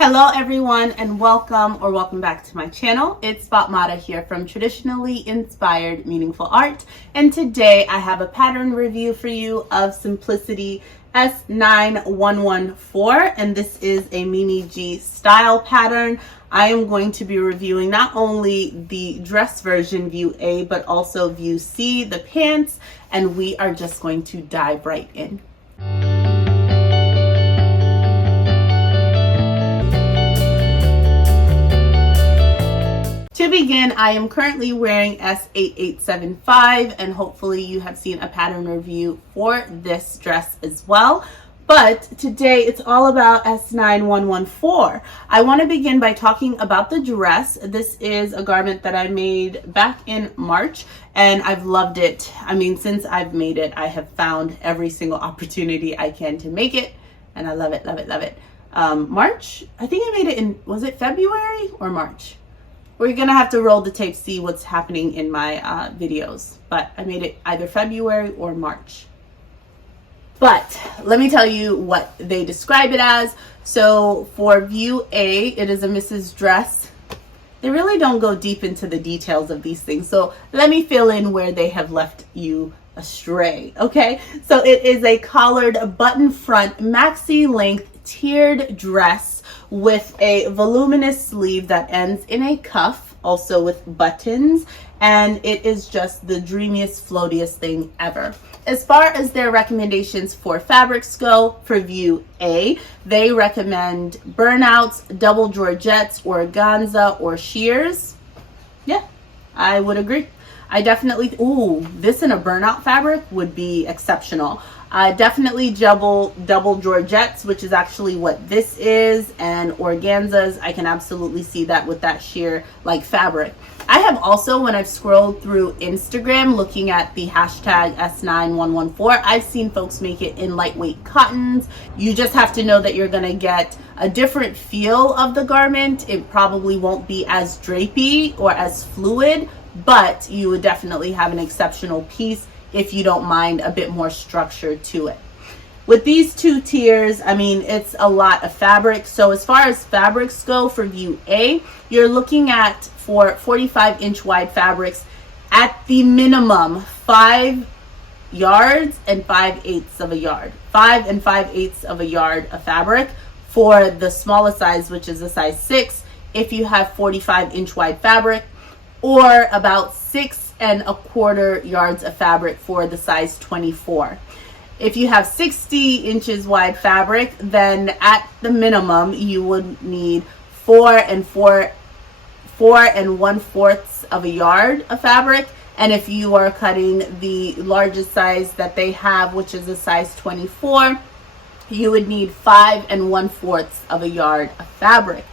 Hello everyone and welcome back to my channel. It's Fatmata here from Traditionally Inspired Meaningful Art, and today I have a pattern review for you of Simplicity S9114, and this is a Mimi G style pattern. I am going to be reviewing not only the dress version view A but also view C, the pants, and we are just going to dive right in. To begin, I am currently wearing S8875, and hopefully you have seen a pattern review for this dress as well. But today it's all about S9114. I want to begin by talking about the dress. This is a garment that I made back in March, and I've loved it. I mean, since I've made it, I have found every single opportunity I can to make it, and I love it, love it, love it. March? I think I made it in, was it February or March? We're gonna have to roll the tape, see what's happening in my videos. But I made it either February or March. But let me tell you what they describe it as. So for view A, it is a Mrs. dress. They really don't go deep into the details of these things. So let me fill in where they have left you astray, okay? So it is a collared button front maxi length tiered dress with a voluminous sleeve that ends in a cuff, also with buttons, and it is just the dreamiest, floatiest thing ever. As far as their recommendations for fabrics go, for view A, they recommend burnouts, double georgettes, organza, or sheers. Yeah, I would agree. I definitely, ooh, this in a burnout fabric would be exceptional. Definitely double georgettes, which is actually what this is, and organzas. I can absolutely see that with that sheer like fabric. I have also, when I've scrolled through Instagram looking at the hashtag S9114, I've seen folks make it in lightweight cottons. You just have to know that you're gonna get a different feel of the garment. It probably won't be as drapey or as fluid, but you would definitely have an exceptional piece if you don't mind a bit more structure to it. With these two tiers, I mean, it's a lot of fabric. So as far as fabrics go for view A, you're looking at, for 45-inch wide fabrics, at the minimum 5 yards and 5/8 of a yard. 5 and 5/8 of a yard of fabric for the smallest size, which is a size 6, if you have 45-inch wide fabric, or about 6 1/4 yards of fabric for the size 24. If you have 60 inches wide fabric, then at the minimum you would need 4 1/4 of a yard of fabric. And if you are cutting the largest size that they have, which is a size 24, you would need 5 1/4 of a yard of fabric.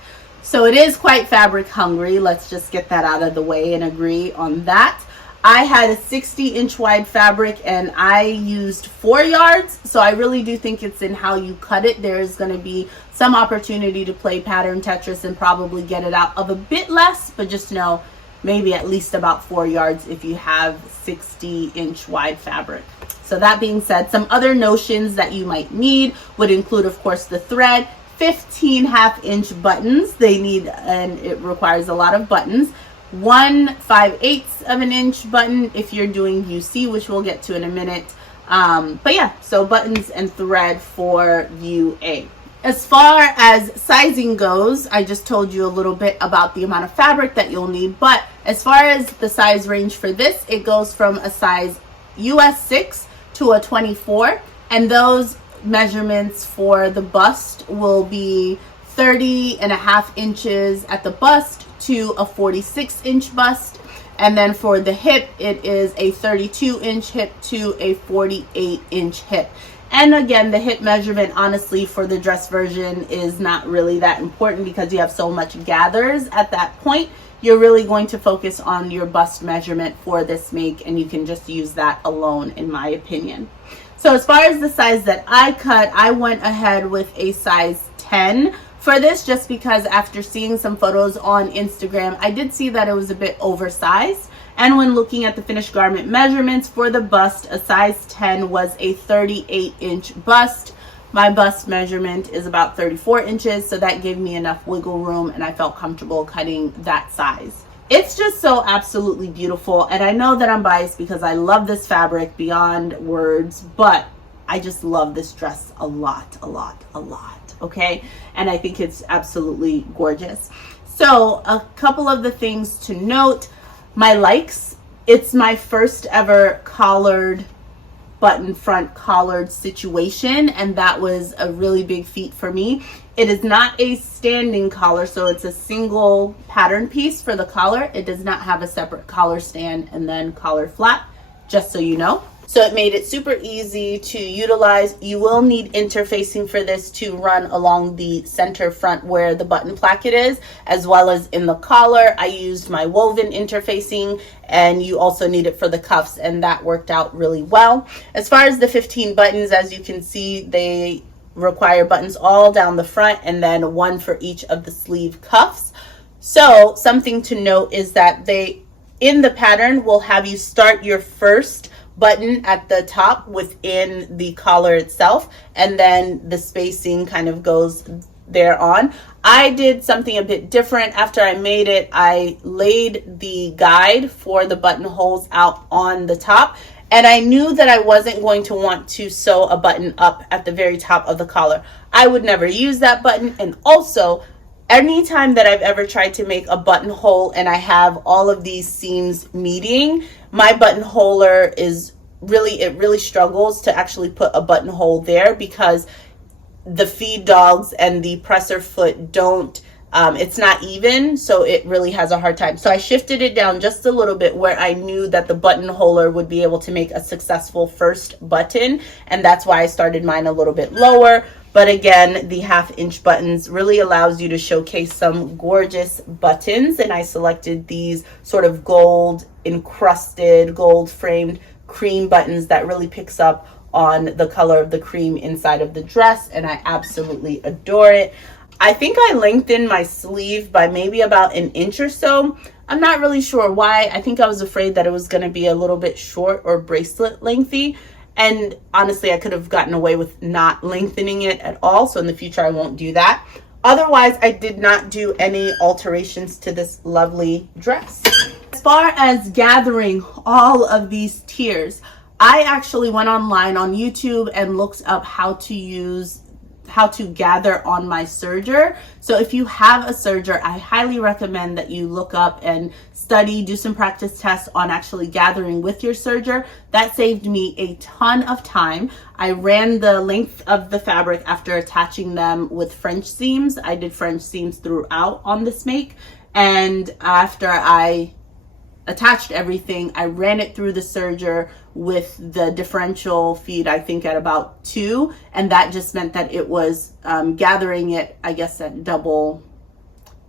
So it is quite fabric hungry. Let's just get that out of the way and agree on that. I had a 60-inch wide fabric and I used 4 yards. So I really do think it's in how you cut it. There is going to be some opportunity to play pattern Tetris and probably get it out of a bit less, but just know maybe at least about 4 yards if you have 60-inch wide fabric. So that being said, some other notions that you might need would include, of course, the thread, 15 1/2-inch buttons. They need, and it requires a lot of buttons. 1 5/8 of an inch button if you're doing view C, which we'll get to in a minute. But yeah, so buttons and thread for view A. As far as sizing goes, I just told you a little bit about the amount of fabric that you'll need, but as far as the size range for this, it goes from a size US 6 to a 24, and those measurements for the bust will be 30.5 inches at the bust to a 46-inch bust, and then for the hip it is a 32-inch hip to a 48-inch hip. And again, the hip measurement, honestly, for the dress version is not really that important because you have so much gathers at that point. You're really going to focus on your bust measurement for this make, and you can just use that alone, in my opinion. So as far as the size that I cut, I went ahead with a size 10 for this, just because after seeing some photos on Instagram, I did see that it was a bit oversized. And when looking at the finished garment measurements for the bust, a size 10 was a 38-inch bust. My bust measurement is about 34 inches, so that gave me enough wiggle room and I felt comfortable cutting that size. It's just so absolutely beautiful, and I know that I'm biased because I love this fabric beyond words, but I just love this dress a lot, okay? And I think it's absolutely gorgeous. So a couple of the things to note, my likes, it's my first ever collared, button front collared situation, and that was a really big feat for me. It is not a standing collar, so it's a single pattern piece for the collar. It does not have a separate collar stand and then collar flap, just so you know. So it made it super easy to utilize. You will need interfacing for this to run along the center front where the button placket is, as well as in the collar. I used my woven interfacing, and you also need it for the cuffs, and that worked out really well. As far as the 15 buttons, as you can see, they require buttons all down the front and then one for each of the sleeve cuffs. So something to note is that they, in the pattern, will have you start your first button at the top within the collar itself, and then the spacing kind of goes there on. I did something a bit different. After I made it, I laid the guide for the buttonholes out on the top, and I knew that I wasn't going to want to sew a button up at the very top of the collar. I would never use that button, and also anytime that I've ever tried to make a buttonhole and I have all of these seams meeting, my buttonholer is really struggles to actually put a buttonhole there because the feed dogs and the presser foot don't, it's not even, so it really has a hard time. So I shifted it down just a little bit where I knew that the buttonholer would be able to make a successful first button, and that's why I started mine a little bit lower. But again, the 1/2 inch buttons really allows you to showcase some gorgeous buttons, and I selected these sort of gold encrusted, gold framed cream buttons that really picks up on the color of the cream inside of the dress, and I absolutely adore it. I think I lengthened my sleeve by maybe about an inch or so. I'm not really sure why. I think I was afraid that it was going to be a little bit short or bracelet lengthy. And honestly, I could have gotten away with not lengthening it at all. So in the future, I won't do that. Otherwise, I did not do any alterations to this lovely dress. As far as gathering all of these tiers, I actually went online on YouTube and looked up how to gather on my serger. So if you have a serger, I highly recommend that you look up and study, do some practice tests on actually gathering with your serger. That saved me a ton of time. I ran the length of the fabric after attaching them with French seams. I did French seams throughout on this make, and after I attached everything, I ran it through the serger with the differential feed, I think at about 2, and that just meant that it was gathering it, I guess, at double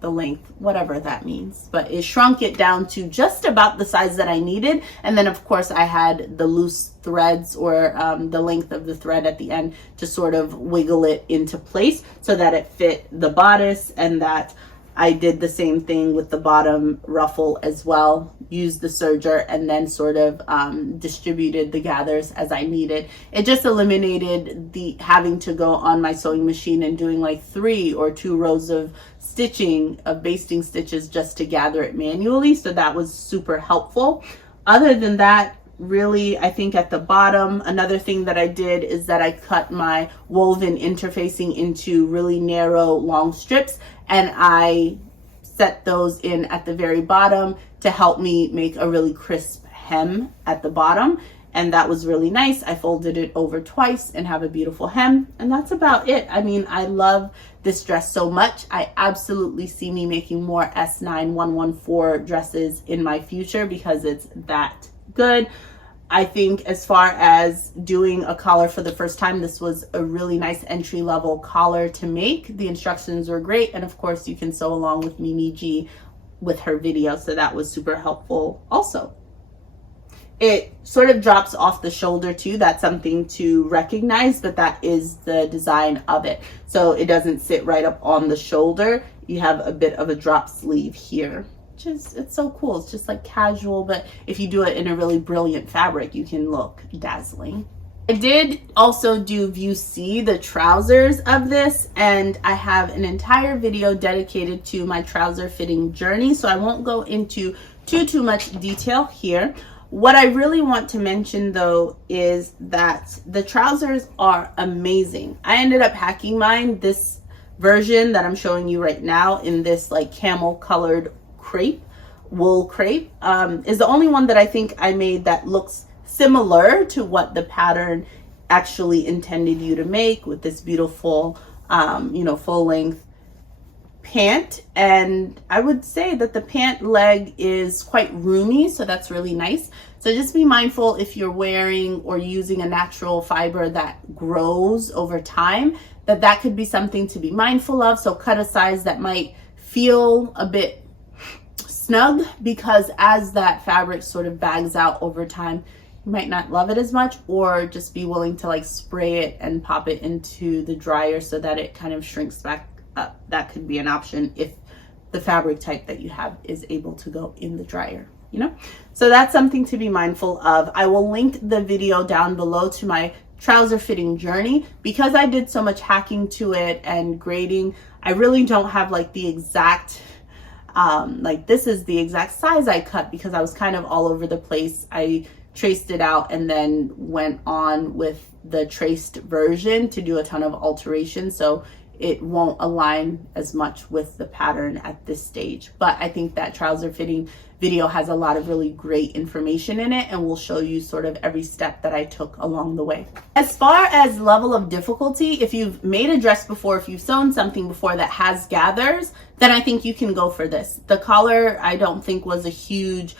the length, whatever that means, but it shrunk it down to just about the size that I needed. And then of course I had the loose threads, or the length of the thread at the end, to sort of wiggle it into place so that it fit the bodice, and that I did the same thing with the bottom ruffle as well, used the serger and then sort of distributed the gathers as I needed. It just eliminated the having to go on my sewing machine and doing like 3 or 2 rows of stitching, of basting stitches, just to gather it manually. So that was super helpful. Other than that, really, I think at the bottom, another thing that I did is that I cut my woven interfacing into really narrow long strips, and I set those in at the very bottom to help me make a really crisp hem at the bottom, and that was really nice. I folded it over twice and have a beautiful hem, and that's about it. I mean, I love this dress so much. I absolutely see me making more S9114 dresses in my future because it's that good. I think as far as doing a collar for the first time, this was a really nice entry-level collar to make. The instructions were great, and of course you can sew along with Mimi G with her video, so that was super helpful also. It sort of drops off the shoulder too. That's something to recognize, but that is the design of it. So it doesn't sit right up on the shoulder. You have a bit of a drop sleeve here. It's so cool. It's just like casual, but if you do it in a really brilliant fabric, you can look dazzling. I did also do view C, the trousers of this, and I have an entire video dedicated to my trouser fitting journey, so I won't go into too much detail here. What I really want to mention though is that the trousers are amazing. I ended up hacking mine, this version that I'm showing you right now, in this like camel colored crepe, wool crepe, is the only one that I think I made that looks similar to what the pattern actually intended you to make, with this beautiful you know, full length pant. And I would say that the pant leg is quite roomy, so that's really nice. So just be mindful if you're wearing or using a natural fiber that grows over time, that could be something to be mindful of. So cut a size that might feel a bit snug, because as that fabric sort of bags out over time, you might not love it as much, or just be willing to like spray it and pop it into the dryer so that it kind of shrinks back up. That could be an option if the fabric type that you have is able to go in the dryer, you know? So that's something to be mindful of. I will link the video down below to my trouser fitting journey. Because I did so much hacking to it and grading, I really don't have like the exact like this is the exact size I cut, because I was kind of all over the place. I traced it out and then went on with the traced version to do a ton of alterations, so it won't align as much with the pattern at this stage. But I think that trouser fitting video has a lot of really great information in it, and will show you sort of every step that I took along the way. As far as level of difficulty, if you've made a dress before, if you've sewn something before that has gathers, then I think you can go for this. The collar I don't think was a huge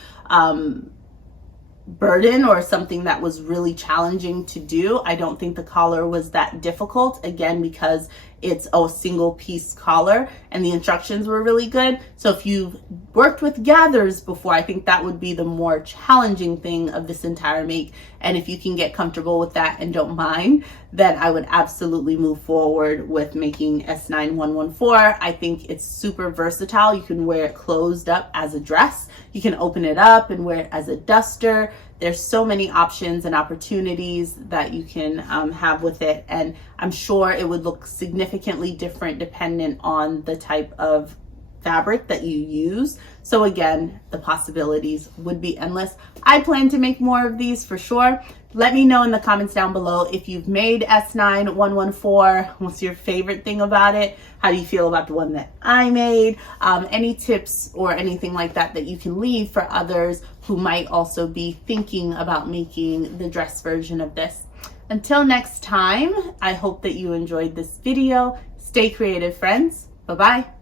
burden or something that was really challenging to do. I don't think the collar was that difficult, again, because it's a single piece collar and the instructions were really good. So if you've worked with gathers before, I think that would be the more challenging thing of this entire make. And if you can get comfortable with that and don't mind, then I would absolutely move forward with making S9114. I think it's super versatile. You can wear it closed up as a dress. You can open it up and wear it as a duster. There's so many options and opportunities that you can have with it. And I'm sure it would look significantly different dependent on the type of fabric that you use. So again, the possibilities would be endless. I plan to make more of these for sure. Let me know in the comments down below if you've made S9114. What's your favorite thing about it? How do you feel about the one that I made? Any tips or anything like that that you can leave for others who might also be thinking about making the dress version of this. Until next time, I hope that you enjoyed this video. Stay creative, friends. Bye-bye.